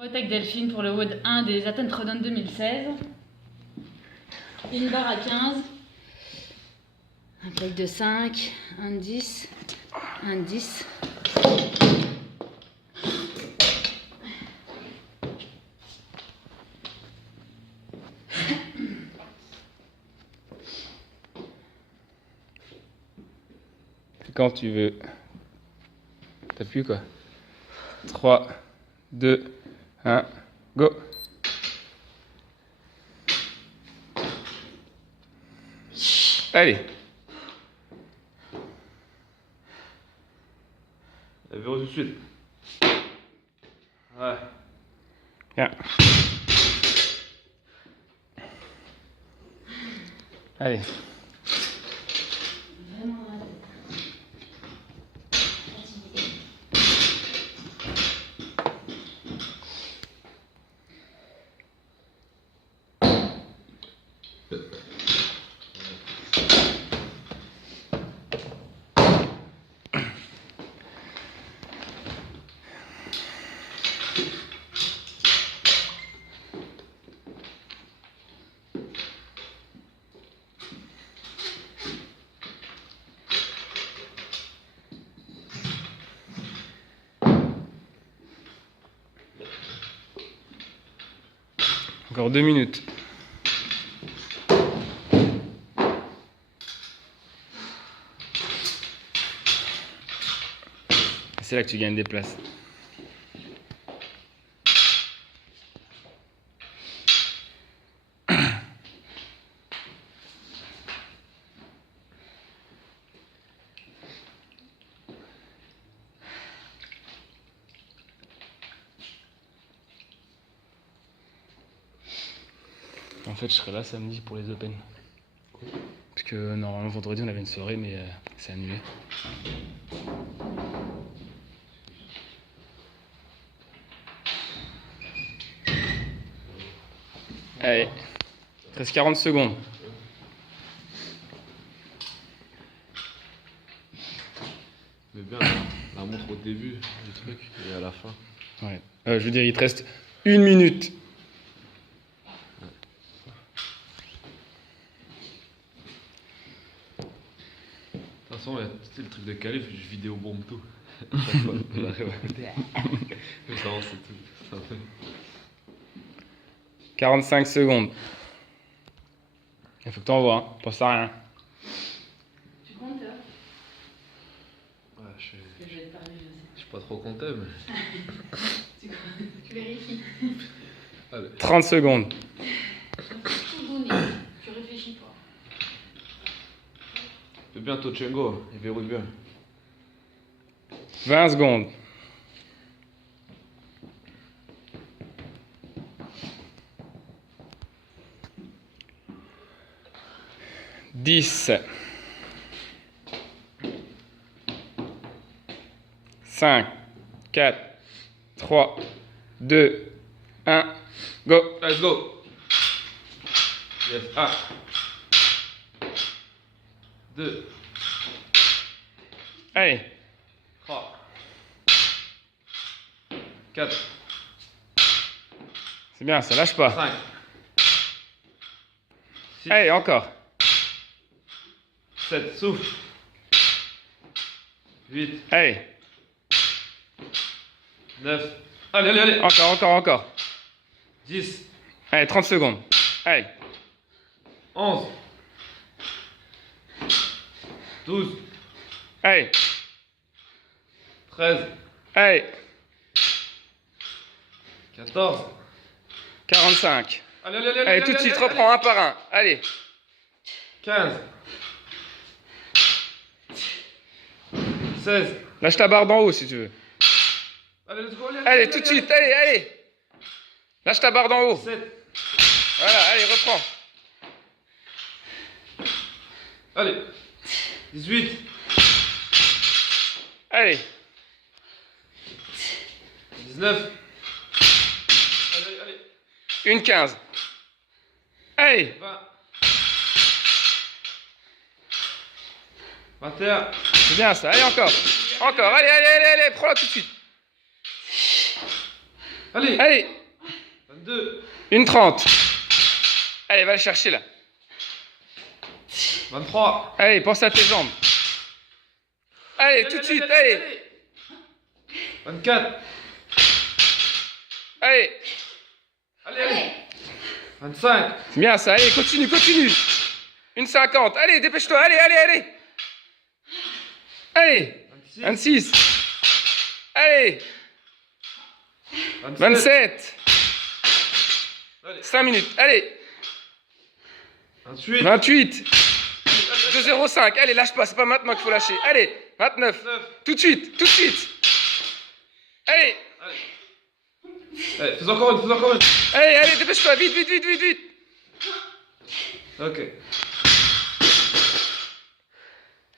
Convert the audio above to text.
Avec Delphine pour le WOD 1 des Athènes Rodon 2016. Une barre à 15. Un plate de 5, un de 10, un de 10. Quand tu veux. T'appuies quoi. 3, 2, 1, go. Allez. La verrou tout de suite. Ouais. Bien. Allez. Encore 2 minutes. C'est là que tu gagnes des places. En fait, je serai là samedi pour les Open. Parce que normalement, vendredi, on avait une soirée, mais c'est annulé. Allez, il reste 40 secondes. Mais bien la montre au début du truc et à la fin. Ouais. Je veux dire, il te reste 1 minute. De toute façon, tu sais, le truc de calife, je vidéo bombe tout. Ça avance, c'est tout. Ça fait. 45 secondes. Il faut que tu envoies, hein. Pense à rien. Tu comptes là? Ouais, je Je vais te parler, je sais. suis pas trop compté, mais. Tu vérifies. Allez. 30 secondes. Tout donner. Tu réfléchis pas. Fais bien Tochengo, il verrouille bien. 20 secondes. 10. 5, 4, 3, 2, 1, go. Let's go. Yes. 1, 2, Allez. 3, 4, C'est bien, ça lâche pas. 5, 6, Allez, encore. 7, souffle. 8, Allez. 9, allez, allez, allez. Encore. 10, Allez, 30 secondes. Allez. 11, 12, Allez. 13, Allez. 14. 45. Allez, Allez, tout de suite, reprends un par un. Allez. 15, 16. Lâche ta barre d'en haut si tu veux. Allez, let's go, Allez, tout de suite. Allez. Lâche ta barre d'en haut. 7. Voilà, allez, reprends. Allez, 18. Allez. 19. Allez. Une 15. Allez. 20. 21. C'est bien ça. Allez, encore. Allez. Prends-la tout de suite. Allez. Allez, 22. 1,30. Allez, va le chercher là. 23. Allez, pense à tes jambes. Allez, tout de suite, allez. 24. Allez. Allez. 25. C'est bien ça, allez, continue. 1,50. Allez, dépêche-toi, allez. Allez, 26. 26. Allez, 27. Allez. 5 minutes, allez. 28. 28. 2,05. Allez, lâche pas, c'est pas maintenant qu'il faut lâcher. Allez, 29. 9. Tout de suite. Allez. Allez, fais encore une. Allez, dépêche-toi, vite. Ok.